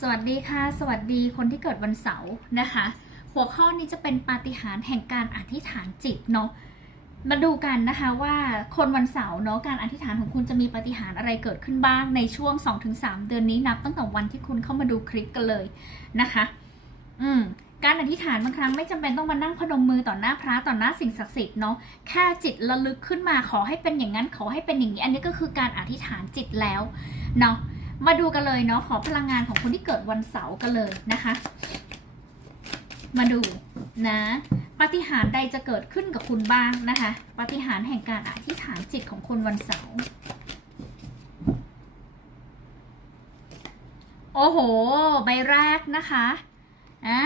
สวัสดีค่ะ สวัสดีคนที่เกิดวันเสาร์นะคะ หัวข้อนี้จะเป็นปาฏิหาริย์แห่งการอธิษฐานจิตเนาะมาดูกันนะคะว่าคนวันเสาร์เนาะการอธิษฐานของคุณจะมีปาฏิหาริย์อะไรเกิดขึ้นบ้างในช่วง 2-3 เดือนนี้นับตั้งแต่วันที่คุณเข้ามาดูคลิปกันเลยนะคะ อืมการอธิษฐานบางครั้งไม่จำเป็นต้องมานั่งพนมมือต่อหน้าพระต่อหน้าสิ่งศักดิ์สิทธิ์เนาะแค่จิตระลึกขึ้นมาขอให้เป็นอย่างนั้นขอให้เป็นอย่างนี้ อันนี้ก็คือการอธิษฐานจิตแล้วเนาะ มาดูกันเลยเนาะขอพลังงานของคนที่เกิดวันเสาร์กันเลยนะคะ มาดูนะปาฏิหาริย์ใดจะเกิดขึ้นกับคุณบ้างนะคะปาฏิหาริย์แห่งการอธิษฐานจิตของคนวันเสาร์โอ้โห ใบแรกนะคะอ่า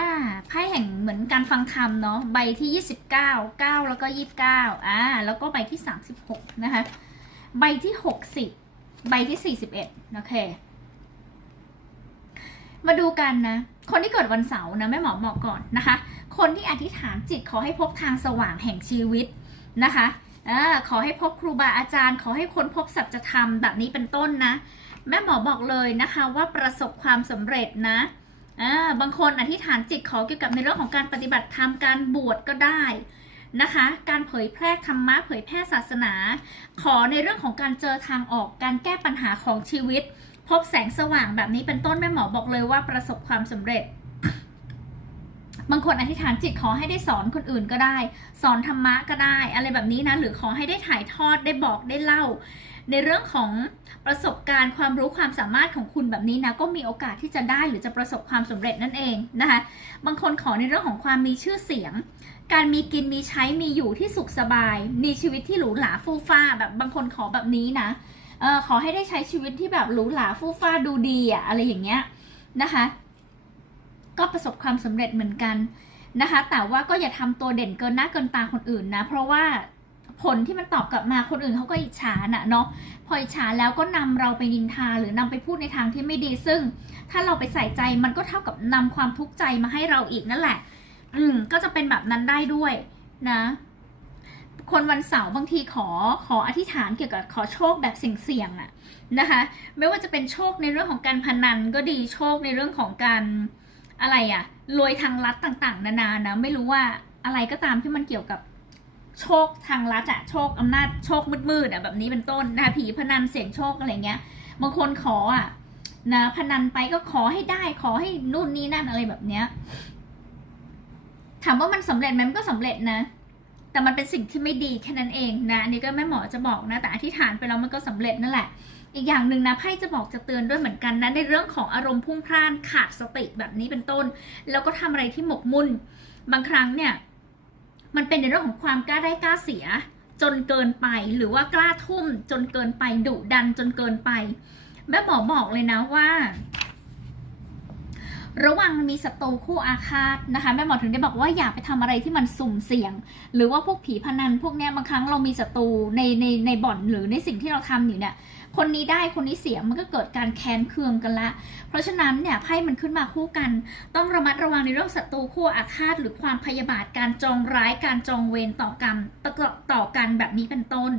ไพ่แห่งเหมือนการฟังธรรมเนาะใบที่ 29 9 แล้วก็ 29อ่าแล้วก็ใบที่ 36 นะคะ ใบที่ 60 ใบที่ 41 โอเค มาดูกันนะ คนที่เกิดวันเสาร์นะแม่หมอบอกก่อนนะคะ คนที่อธิษฐานจิตขอให้พบทางสว่างแห่งชีวิตนะคะอขอให้พบครูบาอาจารย์ ขอให้ค้นพบสัจธรรมแบบนี้เป็นต้นนะ แม่หมอบอกเลยนะคะว่าประสบความสำเร็จนะบางคนอธิษฐานจิตขอเกี่ยวกับในเรื่องของการปฏิบัติธรรมการบวชก็ได้นะคะ การเผยแพร่ธรรมะเผยแพร่ศาสนา ขอในเรื่องของการเจอทางออกการแก้ปัญหาของชีวิต พบแสงสว่างแบบนี้เป็นต้นแม่หมอบอกเลยว่าประสบความสำเร็จ บางคนอธิษฐานจิตขอให้ได้สอนคนอื่นก็ได้ สอนธรรมะก็ได้ อะไรแบบนี้นะ หรือขอให้ได้ถ่ายทอดได้บอกได้เล่า ในเรื่องของประสบการณ์ความรู้ความสามารถของคุณแบบนี้นะ ก็มีโอกาสที่จะได้หรือจะประสบความสำเร็จนั่นเองนะคะ บางคนขอในเรื่องของความมีชื่อเสียงการมีกินมีใช้มีอยู่ที่สุขสบาย มีชีวิตที่หรูหราฟู่ฟ้าแบบบางคนขอแบบนี้นะ เออขอให้ได้ใช้ชีวิตที่แบบหรูหราฟู่ฟ้าดูดีอะอะไรอย่างเงี้ยนะคะ ก็ประสบความสำเร็จเหมือนกันนะคะ แต่ว่าก็อย่าทำตัวเด่นเกินหน้าเกินตาคนอื่นนะ เพราะว่าผลที่มันตอบกลับมาคนอื่นเขาก็อิจฉาน่ะเนาะพออิจฉาแล้วก็นำเราไปนินทาหรือนำไปพูดในทางที่ไม่ดีซึ่ง ถ้าเราไปใส่ใจมันก็เท่ากับนำความทุกข์ใจมาให้เราอีกนั่นแหละ อืมก็จะเป็นแบบนั้นได้ด้วยนะ คนวันเสาร์บางทีขอขออธิษฐานเกี่ยวกับขอโชคแบบเสี่ยงๆอะนะคะ ไม่ว่าจะเป็นโชคในเรื่องของการพนันก็ดีโชคในเรื่องของการอะไรอะรวยทางลัดต่างๆ นานานะไม่รู้ว่าอะไรก็ตามที่มันเกี่ยวกับโชคทางลัดอะโชคอำนาจโชคมืดๆอะแบบนี้เป็นต้นนะคะผีพนันเสี่ยงโชคอะไรเงี้ย บางคนขออะนะพนันไปก็ขอให้ได้ขอให้นู่นนี่นั่นอะไรแบบเนี้ยถามว่ามันสำเร็จไหมมันก็สำเร็จนะ แต่มันเป็นสิ่งที่ไม่ดีแค่นั้นเองนะอันนี้ก็แม่หมอจะบอกนะ แต่อธิษฐานไปแล้วมันก็สำเร็จนั่นแหละ อีกอย่างหนึ่งนะไพ่จะบอกจะเตือนด้วยเหมือนกันนะในเรื่องของอารมณ์พุ่งพล่านขาดสติแบบนี้เป็นต้น แล้วก็ทำอะไรที่หมกมุ่น บางครั้งเนี่ยมันเป็นในเรื่องของความกล้าได้กล้าเสีย จนเกินไปหรือว่ากล้าทุ่ม จนเกินไปดุดันจนเกินไป แม่หมอบอกเลยนะว่า ระวังมีศัตรูคู่อาฆาตนะคะแม่หมอถึงได้บอกว่าอย่าไปทำอะไรที่มันสุ่มเสี่ยง หรือว่าพวกผีพนันพวกเนี้ยบางครั้งเรามีศัตรูในในในบ่อนหรือในสิ่งที่เราทำอยู่เนี่ยคนนี้ได้คนนี้เสียมันก็เกิดการแค้นเคืองกันละ เพราะฉะนั้นเนี่ยไพ่มันขึ้นมาคู่กัน ต้องระมัดระวังในเรื่องศัตรูคู่อาฆาตหรือความพยาบาทการจองร้ายการจองเวรต่อกรรมต่อต่อกันแบบนี้เป็นต้น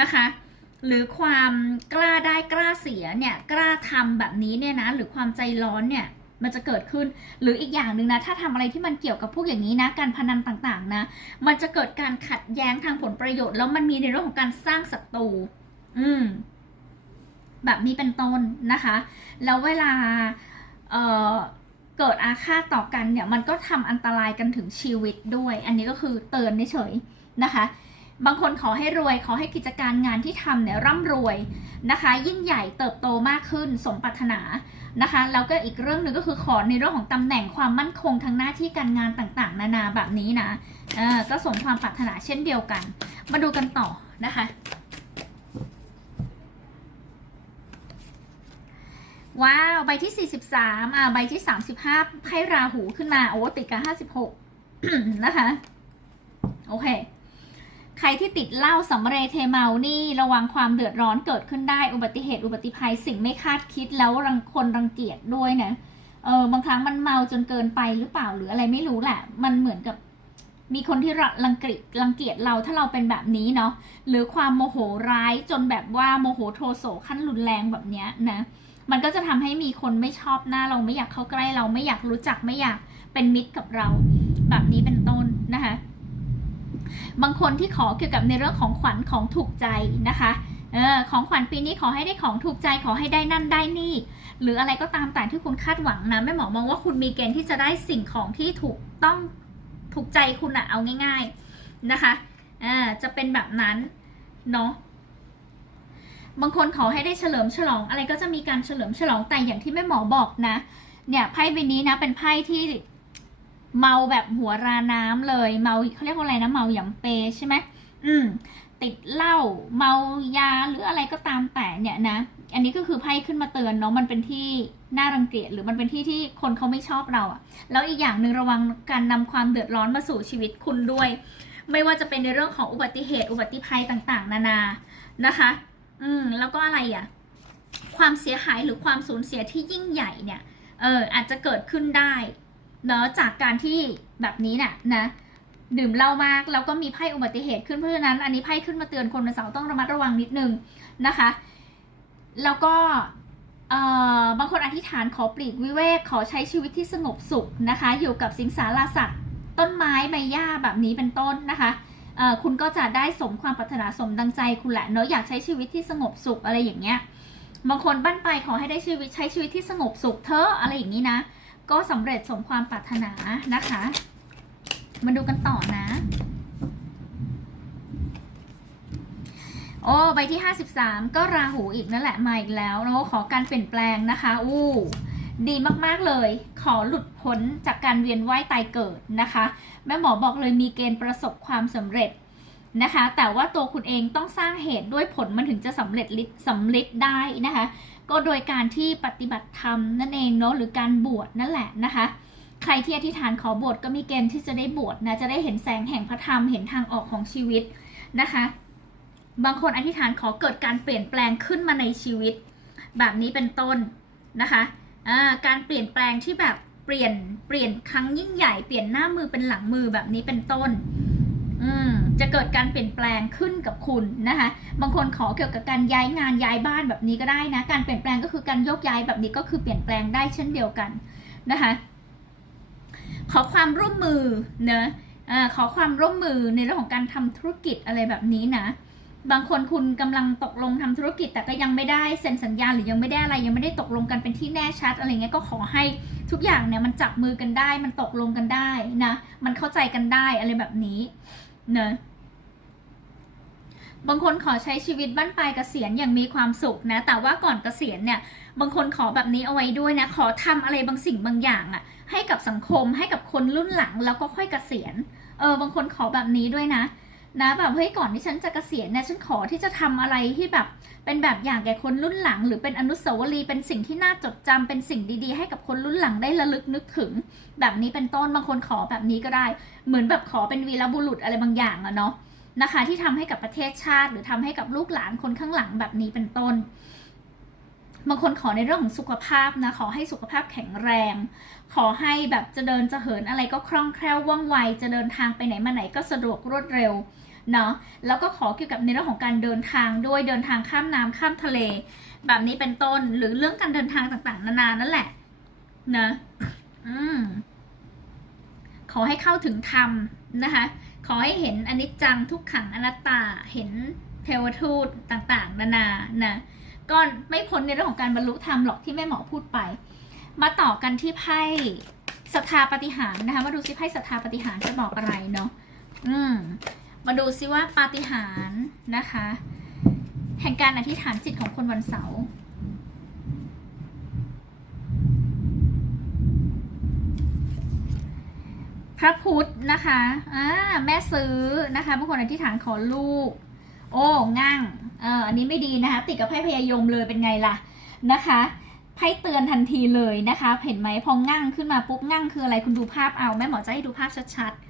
นะคะหรือความกล้าได้กล้าเสียเนี่ยกล้าทำแบบนี้เนี่ยนะหรือความใจร้อนเนี่ย มันจะเกิดขึ้น หรืออีกอย่างหนึ่งนะ ถ้าทำอะไรที่มันเกี่ยวกับพวกอย่างนี้นะ การพนันต่างๆนะ มันจะเกิดการขัดแย้งทางผลประโยชน์ แล้วมันมีในเรื่องของการสร้างศัตรู อืม แบบนี้เป็นต้นนะคะ แล้วเวลา เอ่อเกิดอาฆาตต่อกันเนี่ย มันก็ทำอันตรายกันถึงชีวิตด้วย อันนี้ก็คือเตือนเฉยๆนะคะ บางคนขอให้รวยขอให้กิจการงานที่ทำเนี่ยร่ำรวยนะคะ ยิ่งใหญ่เติบโตมากขึ้นสมปรารถนานะคะแล้วก็อีกเรื่องหนึ่งก็คือขอในเรื่องของตำแหน่งความมั่นคงทางหน้าที่การงานต่างๆ นานาแบบนี้นะเออก็สมความปรารถนาเช่นเดียวกัน มาดูกันต่อนะคะ ว้าวใบที่ 43อ่าใบที่ 35ไพ่ราหูขึ้นมาโอ้ติดกับ56 นะคะ โอเค ใครที่ติดเหล้าสำเรเทเมานี่ระวังความเดือดร้อนเกิดขึ้นได้ อุบัติเหตุอุบัติภัยสิ่งไม่คาดคิดแล้วรังคนรังเกียจด้วยนะเออบางครั้งมันเมาจนเกินไปหรือเปล่าหรืออะไรไม่รู้แหละ มันเหมือนกับมีคนที่รังเกียจรังเกียจเราถ้าเราเป็นแบบนี้เนาะหรือความโมโหร้ายจนแบบว่าโมโหโทโสขั้นรุนแรงแบบเนี้ยนะมันก็จะทำให้มีคนไม่ชอบหน้าเราไม่อยากเข้าใกล้เราไม่อยากรู้จักไม่อยากเป็นมิตรกับเรา แบบนี้เป็นต้นนะคะ บางคนที่ขอเกี่ยวกับในเรื่องของขวัญของถูกใจนะคะเออของขวัญปีนี้ขอให้ได้ของถูกใจขอให้ได้นั่นได้นี่ หรืออะไรก็ตามแต่ที่คุณคาดหวังนะแม่หมอมองว่าคุณมีเกณฑ์ที่จะได้สิ่งของที่ถูกต้องถูกใจคุณอะเอาง่าย ๆนะคะอ่าจะเป็นแบบนั้นเนาะบางคนขอให้ได้เฉลิมฉลองอะไรก็จะมีการเฉลิมฉลองแต่อย่างที่แม่หมอบอกนะ เนี่ยไพ่ใบนี้นะเป็นไพ่ที่ เมาแบบหัวราน้ำเลย เมาเขาเรียกว่าอะไรนะ เมาหยำเปใช่ไหมอืม ติดเหล้าเมายาหรืออะไรก็ตามแต่เนี่ยนะ อันนี้ก็คือไพ่ขึ้นมาเตือนเนาะมันเป็นที่น่ารังเกียจหรือมันเป็นที่ที่คนเขาไม่ชอบเราอะแล้วอีกอย่างหนึ่งระวังการนำความเดือดร้อนมาสู่ชีวิตคุณด้วย ไม่ว่าจะเป็นในเรื่องของอุบัติเหตุ อุบัติภัยต่างๆ นานานะคะ อืม แล้วก็อะไรอะความเสียหายหรือความสูญเสียที่ยิ่งใหญ่เนี่ย เอออาจจะเกิดขึ้นได้ เนาะจากการที่แบบนี้น่ะนะดื่มเหล้ามากแล้วก็มีไพ่อุบัติเหตุขึ้นเพราะฉะนั้นอันนี้ไพ่ขึ้นมาเตือนคนวันเสาร์ต้องระมัดระวังนิดนึงนะคะ แล้วก็เอ่อบางคนอธิษฐานขอปลีกวิเวกขอใช้ชีวิตที่สงบสุขนะคะ อยู่กับสิงสาราสัตว์ต้นไม้ใบหญ้าแบบนี้เป็นต้นนะคะเอ่อคุณก็จะได้สมความปรารถนาสมดังใจคุณแหละเนาะอยากใช้ชีวิตที่สงบสุขอะไรอย่างเงี้ยบางคนบั้นไปขอให้ได้ชีวิตใช้ชีวิตที่สงบสุขเถออะไรอย่างนี้นะ ก็สำเร็จสมความปรารถนานะคะ มาดูกันต่อนะ โอ้ใบที่ 53 ก็ราหูอีกนั่นแหละมาอีกแล้วเนาะขอการเปลี่ยนแปลงนะคะอู้ดีมากๆเลย ขอหลุดพ้นจากการเวียนว่ายตายเกิดนะคะ แม่หมอบอกเลยมีเกณฑ์ประสบความสำเร็จนะคะ แต่ว่าตัวคุณเองต้องสร้างเหตุด้วยผลมันถึงจะสำเร็จสำเร็จได้นะคะ ก็โดยการที่ปฏิบัติธรรมนั่นเองเนาะหรือการบวชนั่นแหละนะคะ ใครที่อธิษฐานขอบวชก็มีเกณฑ์ที่จะได้บวชนะจะได้เห็นแสงแห่งพระธรรมเห็นทางออกของชีวิตนะคะ บางคนอธิษฐานขอเกิดการเปลี่ยนแปลงขึ้นมาในชีวิต แบบนี้เป็นต้นนะคะการเปลี่ยนแปลงที่แบบเปลี่ยนเปลี่ยนครั้งยิ่งใหญ่เปลี่ยนหน้ามือเป็นหลังมือแบบนี้เป็นต้น จะเกิดการเปลี่ยนแปลงขึ้นกับคุณนะคะ บางคนขอเกี่ยวกับการย้ายงานย้ายบ้านแบบนี้ก็ได้นะ การเปลี่ยนแปลงก็คือการยกย้ายแบบนี้ก็คือเปลี่ยนแปลงได้เช่นเดียวกันนะคะ ขอความร่วมมือเนะอ่าขอความร่วมมือในเรื่องของการทำธุรกิจอะไรแบบนี้นะ บางคนคุณกำลังตกลงทำธุรกิจ แต่ก็ยังไม่ได้เซ็นสัญญาหรือยังไม่ได้อะไรยังไม่ได้ตกลงกันเป็นที่แน่ชัดอะไรเงี้ยก็ขอให้ทุกอย่างเนี่ยมันจับมือกันได้ มันตกลงกันได้นะ มันเข้าใจกันได้อะไรแบบนี้ นะบางคนขอใช้ชีวิตบ้านปลายเกษียณอย่างมีความสุขนะ แต่ว่าก่อนเกษียณเนี่ย บางคนขอแบบนี้เอาไว้ด้วยนะ ขอทำอะไรบางสิ่งบางอย่างอะให้กับสังคมให้กับคนรุ่นหลังแล้วก็ค่อยเกษียณ เออบางคนขอแบบนี้ด้วยนะ นะแบบเฮ้ยก่อนที่ฉันจะเกษียณเนี่ยฉันขอที่จะทำอะไรที่แบบเป็นแบบอย่างแก่คนรุ่นหลัง หรือเป็นอนุสาวรีย์เป็นสิ่งที่น่าจดจำเป็นสิ่งดีๆ ให้กับคนรุ่นหลังได้ระลึกนึกถึง แบบนี้เป็นต้นบางคนขอแบบนี้ก็ได้ เหมือนแบบขอเป็นวีรบุรุษอะไรบางอย่างอะเนาะนะคะ ที่ทำให้กับประเทศชาติ หรือทำให้กับลูกหลานคนข้างหลังแบบนี้เป็นต้นบางคนขอในเรื่องของสุขภาพนะขอให้สุขภาพแข็งแรง ขอให้แบบจะเดินจะเหินอะไรก็คล่องแคล่วว่องไว จะเดินทางไปไหนมาไหนก็สะดวกรวดเร็ว เนาะแล้วก็ขอเกี่ยวกับในเรื่องของการเดินทางด้วยเดินทางข้ามน้ำข้ามทะเล แบบนี้เป็นต้นหรือเรื่องการเดินทางต่างๆ นานานั่นแหละนะอืมขอให้เข้าถึงธรรมนะคะ ขอให้เห็นอนิจจังทุกขังอนัตตาเห็นเทวทูตต่างๆ นานานะก็ไม่พ้นในเรื่องของการบรรลุธรรมหรอกที่แม่หมอพูดไป มาต่อกันที่ไพ่ศรัทธาปฏิหารนะคะ มาดูซิไพ่ศรัทธาปฏิหารจะบอกอะไรเนาะอืม มาดูซิว่าปาฏิหาริย์นะคะ แห่งการอธิษฐานจิตของคนวันเสาร์พระพุทธนะคะอ่าแม่ซื้อนะคะบางคนอธิษฐานขอลูก โอ้งั่งเอออันนี้ไม่ดีนะคะ ติดกับไพ่พยายมเลยเป็นไงล่ะนะคะไพ่เตือนทันทีเลยนะคะ เห็นไหมพองั่งขึ้นมาปุ๊บงั่งคืออะไรคุณดูภาพเอาแม่หมอจะให้ดูภาพชัดๆ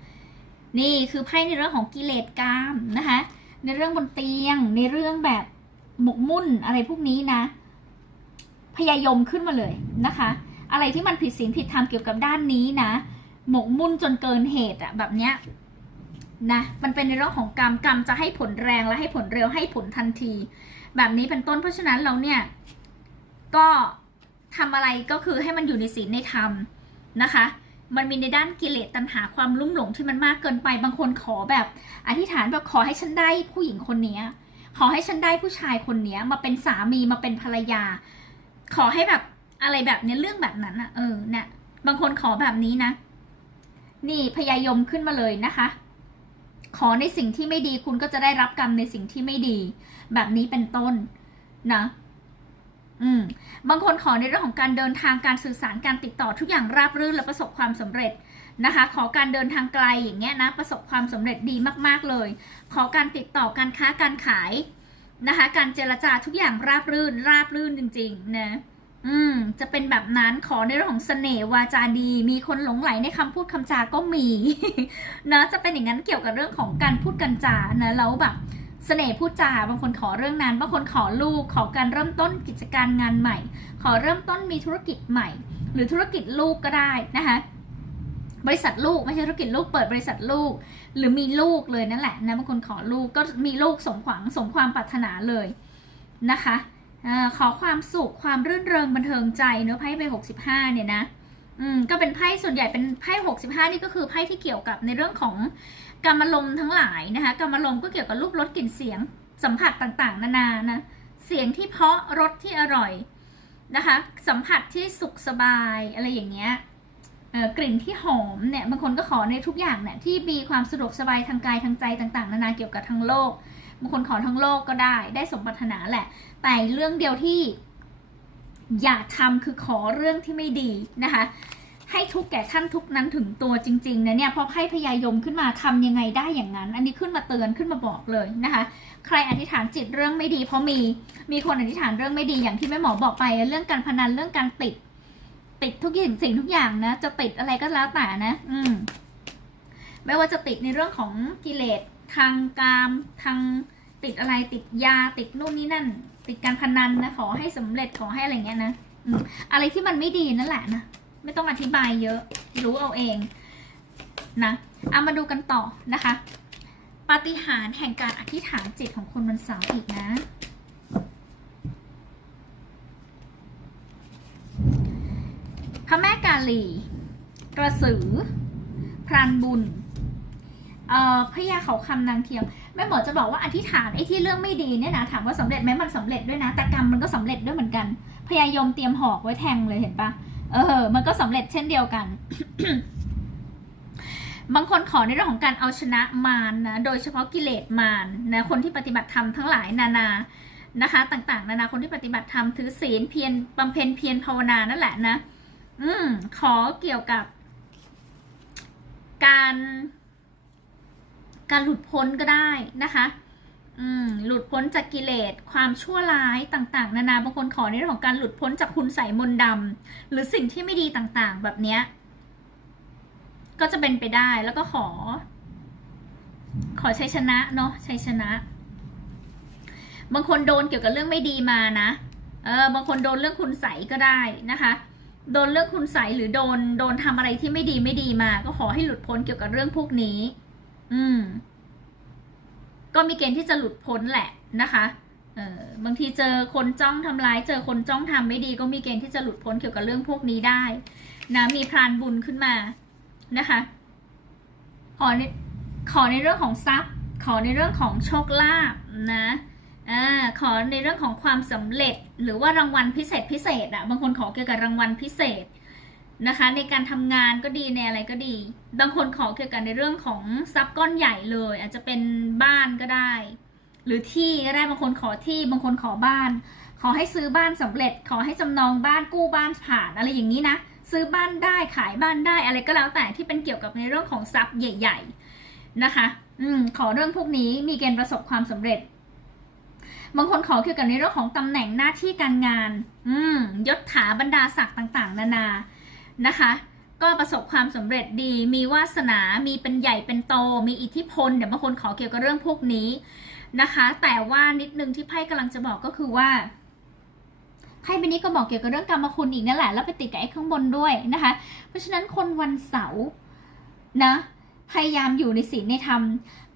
นี่คือไพ่ในเรื่องของกิเลสกามนะคะ ในเรื่องบนเตียง ในเรื่องแบบหมกมุ่นอะไรพวกนี้นะ พยายมขึ้นมาเลยนะคะ อะไรที่มันผิดศีลผิดธรรมเกี่ยวกับด้านนี้นะ หมกมุ่นจนเกินเหตุอะแบบเนี้ยนะ มันเป็นในเรื่องของกรรมกรรมจะให้ผลแรงและให้ผลเร็วให้ผลทันที แบบนี้เป็นต้นเพราะฉะนั้นเราเนี่ย ก็ทำอะไรก็คือให้มันอยู่ในศีลในธรรมนะคะ มันมีในด้านกิเลสตัณหาความลุ่มหลงที่มันมากเกินไป บางคนขอแบบ อธิษฐานแบบขอให้ฉันได้ผู้หญิงคนเนี้ยขอให้ฉันได้ผู้ชายคนเนี้ยมาเป็นสามีมาเป็นภรรยา ขอให้แบบอะไรแบบเนี้ยเรื่องแบบนั้นอะเออเนี่ยบางคนขอแบบนี้นะ นี่พยายมขึ้นมาเลยนะคะ ขอในสิ่งที่ไม่ดีคุณก็จะได้รับกรรมในสิ่งที่ไม่ดี แบบนี้เป็นต้นนะ อืมบางคนขอในเรื่องของการเดินทางการสื่อสารการติดต่อทุกอย่างราบรื่นและประสบความสำเร็จนะคะ ขอการเดินทางไกลอย่างเงี้ยนะประสบความสำเร็จดีมาก ๆเลย ขอการติดต่อการค้าการขายนะคะ การเจรจาทุกอย่างราบรื่นราบรื่นจริงๆนะอืมจะเป็นแบบนั้นขอในเรื่องของเสน่ห์วาจาดี มีคนหลงไหลในคำพูดคำจาก็มีนะจะเป็นอย่างนั้นเกี่ยวกับเรื่องของการพูดกันจานะแล้วแบบ สน่ห์พูดจาบางคนขอเรื่องนั้น บางคนขอลูก ขอการเริ่มต้นกิจการงานใหม่ ขอเริ่มต้นมีธุรกิจใหม่ หรือธุรกิจลูกก็ได้นะคะบริษัทลูกไม่ใช่ธุรกิจลูกเปิดบริษัทลูก หรือมีลูกเลยนั่นแหละนะบางคนขอลูกก็มีลูกสมหวังสมความปรารถนาเลยนะคะอขอความสุขความรื่นเริงบันเทิงใจเนื้อไพ่ใบหกสิบห้าเนี่ยนะ อืมก็เป็นไพ่ส่วนใหญ่เป็นไพ่หกสิบห้านี่ก็คือไพ่ที่เกี่ยวกับในเรื่องของกรรมลมทั้งหลายนะคะกรรมลมก็เกี่ยวกับรูปรสกลิ่นเสียงสัมผัสต่างๆ นานานะเสียงที่เพาะรสที่อร่อยนะคะ สัมผัสที่สุขสบายอะไรอย่างเงี้ยกลิ่นที่หอมเนี่ยบางคนก็ขอในทุกอย่างเนี่ยที่มีความสะดวกสบายทางกายทางใจต่าง ๆ นานาเกี่ยวกับทั้งโลกบางคนขอทั้งโลกก็ได้ได้สมปรารถนาแหละ แต่เรื่องเดียวที่ อย่าทำคือขอเรื่องที่ไม่ดีนะคะ ให้ทุกแก่ท่านทุกนั้นถึงตัวจริงๆนะเนี่ยพอไพ่พยายมขึ้นมาทำยังไงได้อย่างนั้น อันนี้ขึ้นมาเตือนขึ้นมาบอกเลยนะคะ ใครอธิษฐานจิตเรื่องไม่ดี เพราะมีมีคนอธิษฐานเรื่องไม่ดีอย่างที่แม่หมอบอกไป เรื่องการพนันเรื่องการติด ติดทุกอย่างสิ่งทุกอย่างนะจะติดอะไรก็แล้วแต่นะ อืมไม่ว่าจะติดในเรื่องของกิเลสทางกามทาง ติดอะไรติดยาติดนู่นนี่นั่น ติดการพนันนะขอให้สำเร็จขอให้อะไรเงี้ยนะอือะไรที่มันไม่ดีนั่นแหละนะไม่ต้องอธิบายเยอะ รู้เอาเองนะเอามาดูกันต่อนะคะปาฏิหาริย์แห่งการอธิษฐานจิตของคนวันเสาร์อีกนะพระแม่กาลี กระสือ พรานบุญ เอ่อพญาเขาคำนางเทียม แม่หมอจะบอกว่าอธิษฐานไอ้ที่เรื่องไม่ดีเนี่ยนะถามว่าสำเร็จไหมมันสำเร็จด้วยนะแต่กรรมมันก็สำเร็จด้วยเหมือนกัน พยายมเตรียมหอกไว้แทงเลยเห็นปะเออ มันก็สำเร็จเช่นเดียวกัน บางคนขอในเรื่องของการเอาชนะมารนนะโดยเฉพาะกิเลสมารนะคนที่ปฏิบัติธรรมทั้งหลายนานานะคะ ต่างๆ นานาคนที่ปฏิบัติธรรมถือศีลเพียรบำเพ็ญเพียรภาวนานั่นแหละนะ อืมขอเกี่ยวกับการ การหลุดพ้นก็ได้นะคะหลุดพ้นจากกิเลสความชั่วร้ายต่าง ๆ นานาบางคนขอในเรื่องของการหลุดพ้นจากคุณใส่มนดำหรือสิ่งที่ไม่ดีต่างๆ แบบเนี้ยก็จะเป็นไปได้แล้วก็ขอ ขอชัยชนะเนาะชัยชนะ บางคนโดนเกี่ยวกับเรื่องไม่ดีมานะเออบางคนโดนเรื่องคุณใสยก็ได้นะคะ โดนเรื่องคุณใสยหรือโดนโดนทำอะไรที่ไม่ดีไม่ดีมา ก็ขอให้หลุดพ้นเกี่ยวกับเรื่องพวกนี้ อืม ก็มีเกณฑ์ที่จะหลุดพ้นแหละนะคะเออบางทีเจอคนจ้องทำร้าย เจอคนจ้องทำไม่ดี ก็มีเกณฑ์ที่จะหลุดพ้นเกี่ยวกับเรื่องพวกนี้ได้ นะมีพรานบุญขึ้นมานะคะขอในขอในเรื่องของทรัพย์ ขอในเรื่องของโชคลาภนะอขอในเรื่องของความสำเร็จหรือว่ารางวัลพิเศษพิเศษอะบางคนขอเกี่ยวกับรางวัลพิเศษ นะคะ ในการทำงานก็ดีในอะไรก็ดี บางคนขอเกี่ยวกับในเรื่องของทรัพย์ก้อนใหญ่เลย อาจจะเป็นบ้านก็ได้ หรือที่ก็ได้บางคนขอที่บางคนขอบ้าน ขอให้ซื้อบ้านสำเร็จ ขอให้จำนองบ้านกู้บ้านผ่านอะไรอย่างนี้นะซื้อบ้านได้ขายบ้านได้อะไรก็แล้วแต่ที่เป็นเกี่ยวกับในเรื่องของทรัพย์ใหญ่ ๆนะคะ อืมขอเรื่องพวกนี้มีเกณฑ์ประสบความสำเร็จ บางคนขอเกี่ยวกับในเรื่องของตำแหน่งหน้าที่การงาน อืมยศถาบรรดาศักดิ์ต่าง ๆ นานา นะคะ ก็ประสบความสำเร็จดี มีวาสนา มีเป็นใหญ่เป็นโต มีอิทธิพล เดี๋ยวบางคนขอเกี่ยวกับเรื่องพวกนี้นะคะ แต่ว่านิดนึงที่ไพ่กำลังจะบอกก็คือว่าไพ่ใบนี้ก็บอกเกี่ยวกับเรื่องกรรมคุณอีกนั่นแหละ แล้วไปติดกับไอ้ข้างบนด้วยนะคะ เพราะฉะนั้นคนวันเสาร์นะ พยายามอยู่ในศีลในธรรม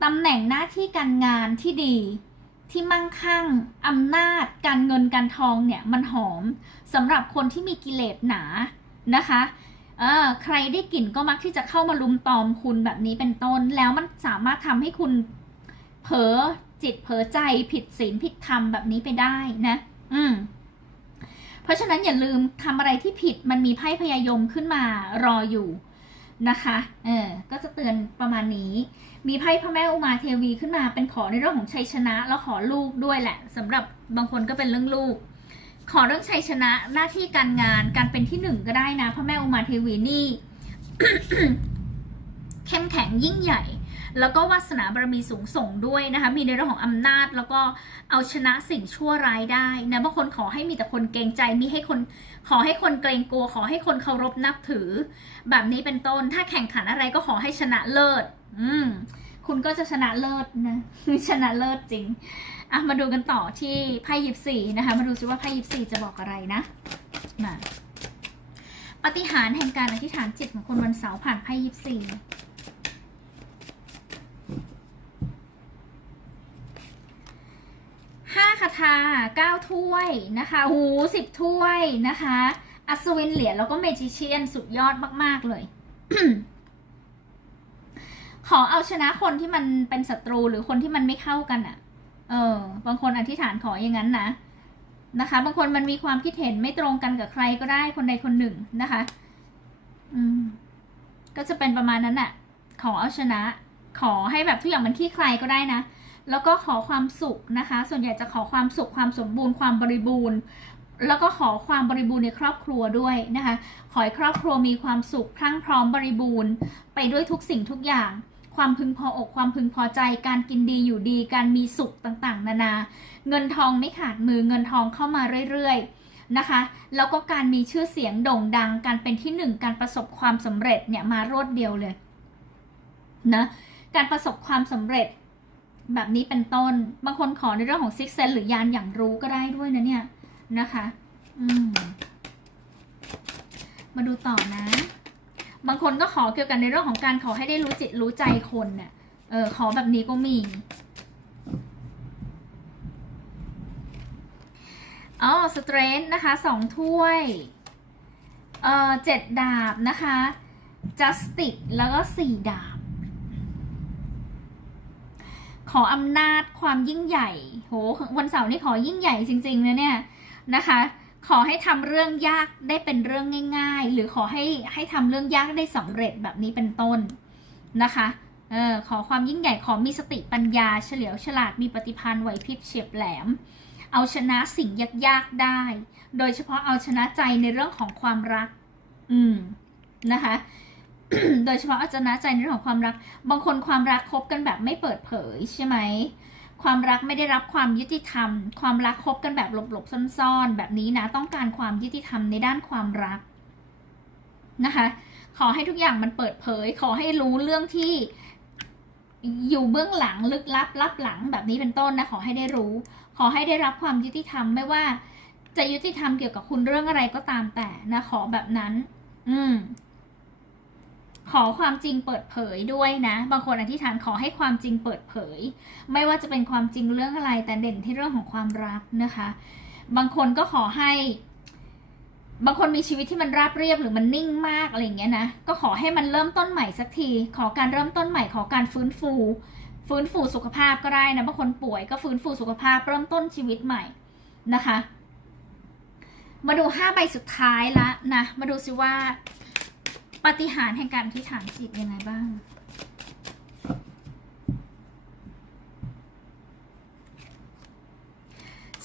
ตำแหน่งหน้าที่การงานที่ดีที่มั่งคั่งอำนาจการเงินการทองเนี่ยมันหอมสำหรับคนที่มีกิเลสหนา นะคะเออใครได้กลิ่นก็มักที่จะเข้ามาลุมตอมคุณแบบนี้เป็นต้น แล้วมันสามารถทำให้คุณเผลอจิตเผลอใจผิดศีลผิดธรรมแบบนี้ไปได้นะ อืมเพราะฉะนั้นอย่าลืมทำอะไรที่ผิดมันมีไพ่พยายมขึ้นมารออยู่นะคะ เออ ก็จะเตือนประมาณนี้ มีไพ่พระแม่อุมาเทวีขึ้นมาเป็นขอในเรื่องของชัยชนะ แล้วขอลูกด้วยแหละสำหรับบางคนก็เป็นเรื่องลูก ขอเรื่องชัยชนะหน้าที่การงานการเป็นที่หนึ่งก็ได้นะพระแม่อุมาเทวีนี่ เข้มแข็งยิ่งใหญ่ แล้วก็วาสนาบารมีสูงส่งด้วยนะคะมีในเรื่องของอำนาจแล้วก็เอาชนะสิ่งชั่วร้ายได้นะบางคนขอให้มีแต่คนเกรงใจมีให้คนขอให้คนเกรงกลัว ขอให้คนเคารพนับถือ แบบนี้เป็นต้น ถ้าแข่งขันอะไรก็ขอให้ชนะเลิศ อืม คุณก็จะชนะเลิศนะชนะเลิศจริงอะมาดูกันต่อที่ไพ่ยิปซีนะคะ มาดูซิว่าไพ่ยิปซีจะบอกอะไรนะมาปฏิหารแห่งการอธิษฐานจิตของคนวันเสาร์ผ่านไพ่ยิปซีห้าคาถาเก้าถ้วยนะคะหูสิบถ้วยนะคะ อัศวินเหรียญแล้วก็เมจิเชียนสุดยอดมาก ๆ เลย ขอเอาชนะคนที่มันเป็นศัตรูหรือคนที่มันไม่เข้ากันอะ่ะ เออ บางคนอธิษฐานขออย่างนั้นนะนะคะ บางคนมันมีความคิดเห็นไม่ตรงกันกับใครก็ได้คนใดคนหนึ่งนะคะ อืม ก็จะเป็นประมาณนั้นอะขอเอาชนะ ขอให้แบบทุกอย่างมันคลี่ใคลายก็ได้นะแล้วก็ขอความสุขนะคะ ส่วนใหญ่จะขอความสุขความสมบูรณ์ความบริบูรณ์ แล้วก็ขอความบริบูรณ์ในครอบครัวด้วยนะคะ ขอให้ครอบครัวมีความสุขพรั่งพร้อมบริบูรณ์ ไปด้วยทุกสิ่งทุกอย่าง ความพึงพออกความพึงพอใจ การกินดีอยู่ดี การมีสุขต่างๆ นานา เงินทองไม่ขาดมือเงินทองเข้ามาเรื่อยๆนะคะ แล้วก็การมีชื่อเสียงโด่งดัง การเป็นที่หนึ่งการประสบความสำเร็จเนี่ยมารวดเดียวเลยนะการประสบความสำเร็จแบบนี้เป็นต้น บางคนขอในเรื่องของซิกเซนหรือยานอย่างรู้ก็ได้ด้วยนะเนี่ยนะคะ อืม มาดูต่อนะ บางคนก็ขอเกี่ยวกันในเรื่องของการขอให้ได้รู้จิตรู้ใจคนเนี่ยเออขอแบบนี้ก็มีอ๋อสเตรนท์นะคะสองถ้วยเอ่อเจ็ดดาบนะคะจัสติกแล้วก็สี่ดาบ ขออำนาจความยิ่งใหญ่ โห วันเสาร์นี่ขอยิ่งใหญ่จริงๆนะเนี่ยนะคะ ขอให้ทำเรื่องยากได้เป็นเรื่องง่าย ๆ หรือขอให้ให้ทำเรื่องยากได้สำเร็จแบบนี้เป็นต้นนะคะเออขอความยิ่งใหญ่ขอมีสติปัญญาเฉลียวฉลาดมีปฏิภาณไหวพริบเฉียบแหลม เอาชนะสิ่งยากๆได้ โดยเฉพาะเอาชนะใจในเรื่องของความรัก อืมนะคะ โดยเฉพาะเอาชนะใจในเรื่องของความรัก บางคนความรักคบกันแบบไม่เปิดเผยใช่ไหม ความรักไม่ได้รับความยุติธรรม ความรักคบกันแบบหลบๆซ่อนๆ แบบนี้นะต้องการความยุติธรรมในด้านความรักนะคะ ขอให้ทุกอย่างมันเปิดเผย ขอให้รู้เรื่องที่อยู่เบื้องหลังลึกลับลับหลังแบบนี้เป็นต้นนะขอให้ได้รู้ ขอให้ได้รับความยุติธรรมไม่ว่า จะยุติธรรมเกี่ยวกับคุณเรื่องอะไรก็ตามแต่นะขอแบบนั้น อืม ขอความจริงเปิดเผยด้วยนะ บางคนอธิษฐานขอให้ความจริงเปิดเผย ไม่ว่าจะเป็นความจริงเรื่องอะไร แต่เด่นที่เรื่องของความรักนะคะ บางคนก็ขอให้ บางคนมีชีวิตที่มันราบเรียบหรือมันนิ่งมากอะไรอย่างเงี้ยนะ ก็ขอให้มันเริ่มต้นใหม่สักที ขอการเริ่มต้นใหม่ ขอการฟื้นฟู ฟื้นฟูสุขภาพก็ได้นะ บางคนป่วยก็ฟื้นฟูสุขภาพ เริ่มต้นชีวิตใหม่นะคะ มาดูห้าใบสุดท้ายละนะ มาดูสิว่า ปฏิหารแห่งการอธิษฐานจิตยังไงบ้าง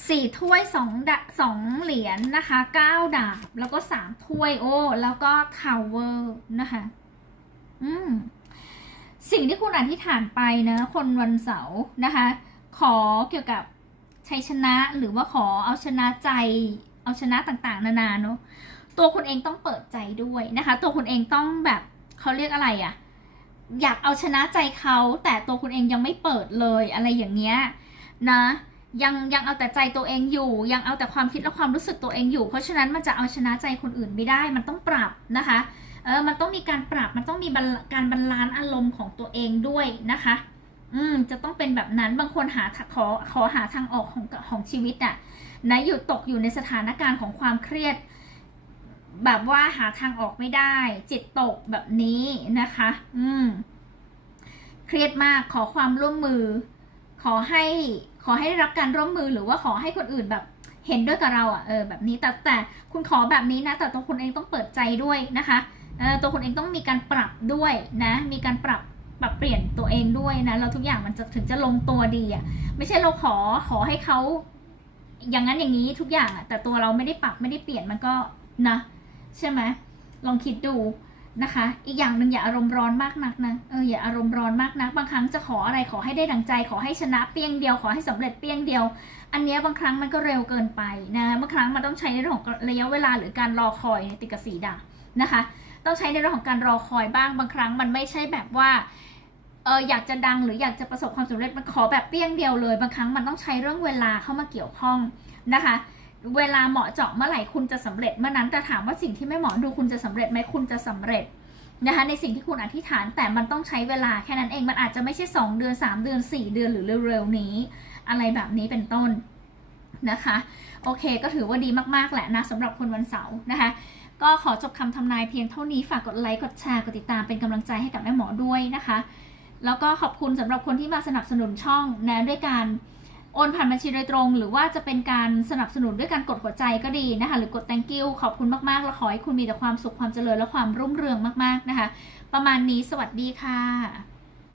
สี่ถ้วยสองดะสองเหรียญนะคะเก้าดาบ แล้วก็สามถ้วยโอ้แล้วก็ทาวเวอร์นะคะ อืมสิ่งที่คุณอธิษฐานไปนะ คนวันเสาร์นะคะ ขอเกี่ยวกับชัยชนะหรือว่าขอเอาชนะใจ เอาชนะต่างๆ นานาเนาะ ตัวคุณเองต้องเปิดใจด้วยนะคะ ตัวคุณเองต้องแบบเขาเรียกอะไรอะ่ะอยากเอาชนะใจเขาแต่ตัวคุณเองยังไม่เปิดเลยอะไรอย่างเงี้ยนะยังยังเอาแต่ใจตัวเองอยู่ ยังเอาแต่ความคิดและความรู้สึกตัวเองอยู่ เพราะฉะนั้นมันจะเอาชนะใจคนอื่นไม่ได้มันต้องปรับนะคะเออมันต้องมีการปรับมันต้องมีการบรรลานอารมณ์ของตัวเองด้วยนะคะออืมจะต้องเป็นแบบนั้นบางคนหาขอขอหาทางออกของของชีวิตอะนะอยู่ตกอยู่ในสถานการณ์ของความเครียด แบบว่าหาทางออกไม่ได้ จิตตกแบบนี้นะคะ อืม เครียดมากขอความร่วมมือ ขอให้ ขอให้ได้รับการร่วมมือหรือว่าขอให้คนอื่นแบบเห็นด้วยกับเราอะเออแบบนี้แต่แต่คุณขอแบบนี้นะ แต่ตัวคุณเองต้องเปิดใจด้วยนะคะเออตัวคุณเองต้องมีการปรับด้วยนะ มีการปรับปรับเปลี่ยนตัวเองด้วยนะแล้วทุกอย่างมันจะถึงจะลงตัวดีอะไม่ใช่เราขอขอให้เขาอย่างนั้นอย่างนี้ทุกอย่างอะแต่ตัวเราไม่ได้ปรับไม่ได้เปลี่ยนมันก็นะ ใช่ไหมลองคิดดูนะคะ อีกอย่างหนึ่งอย่าอารมณ์ร้อนมากนักนะเอออย่าอารมณ์ร้อนมากนัก บางครั้งจะขออะไรขอให้ได้ดังใจ ขอให้ชนะเปี้ยงเดียวขอให้สำเร็จเปี้ยงเดียว อันนี้บางครั้งมันก็เร็วเกินไปนะบางครั้งมันต้องใช้ในเรื่องของระยะเวลาหรือการรอคอยติดกับสีดานะคะ ต้องใช้ในเรื่องของการรอคอยบ้างบางครั้งมันไม่ใช่แบบว่าเอออยากจะดังหรืออยากจะประสบความสำเร็จมันขอแบบเปี้ยงเดียวเลย บางครั้งมันต้องใช้เรื่องเวลาเข้ามาเกี่ยวข้องนะคะ เวลาเหมาะเจาะเมื่อไหร่คุณจะสำเร็จเมื่อนั้นแต่ถามว่าสิ่งที่ไม่เหมาะดูคุณจะสำเร็จไหมคุณจะสำเร็จนะคะในสิ่งที่คุณอธิษฐานแต่มันต้องใช้เวลาแค่นั้นเองมันอาจจะไม่ใช่ 2 เดือน 3 เดือน 4 เดือนหรือเร็วๆนี้ อะไรแบบนี้เป็นต้นนะคะ โอเคก็ถือว่าดีมากๆแหละนะสำหรับคนวันเสาร์นะคะ ก็ขอจบคำทำนายเพียงเท่านี้ฝากกดไลค์กดแชร์กดติดตามเป็นกำลังใจให้กับแม่หมอด้วยนะคะ แล้วก็ขอบคุณสำหรับคนที่มาสนับสนุนช่องนะด้วยการ โอนผ่านบัญชีโดยตรง หรือว่าจะเป็นการสนับสนุนด้วยการกดหัวใจก็ดีนะคะ หรือกด thank you ขอบคุณมากๆ และขอให้คุณมีแต่ความสุขความเจริญและความรุ่งเรืองมากๆนะคะ ประมาณนี้สวัสดีค่ะ